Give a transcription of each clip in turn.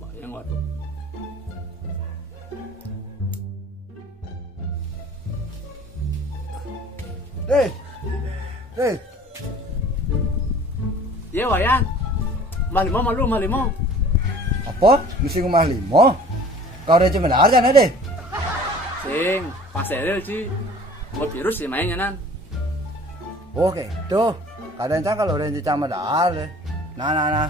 Bayang waduh. Hei. Hei. Iya Wayan. Malimo malu malimo. Apa? Mesti rumah limo? Kau udah cuma aja deh. Sing, pasel sih. Mau virus sih mainnya nan. Oke, tuh. Kadang kan kalau udah cuma deh. Nah.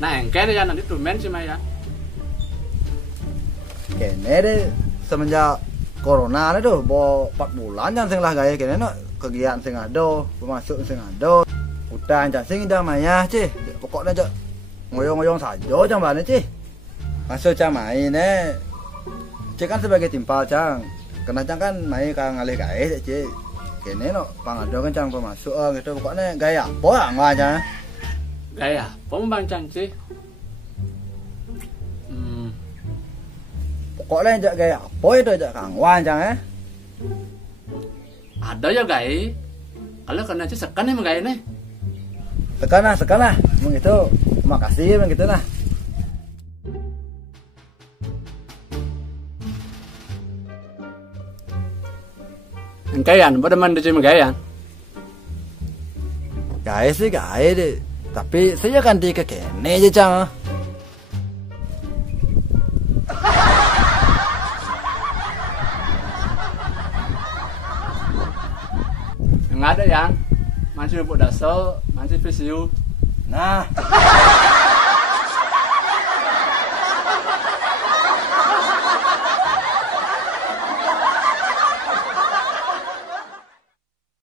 Nah, engke ya nanti tumen sih Maya. Kene deh semenjak corona nih tuh, bo 4 bulan jangan sing lah gaya kene no kegiatan sing ada, pemasuk sing ada. Udah jangan sing dah maya cih. Pokoknya cok ngoyong-ngoyong saja jangan bane cih. Masuk cah main cih kan sebagai timpal cang. Kena cang kan main kang ngalih gaya cih. Kene no pangado kan cang pemasuk gitu. Pokoknya gaya apa enggak aja. Gaya, pembancang sih. Pokoknya jak gaya apa itu jak kang wan cang Ada ya gay. Kalau kena sih sekan emang gay nih. Sekan lah. Emang itu makasih emang gitu lah. Engkayan, pada mandi cuma gayan. Gaya sih gaya deh. Tapi saya ganti ke kene aja cang. Enggak ada yang. Masih buat dasar, masih visual. Nah,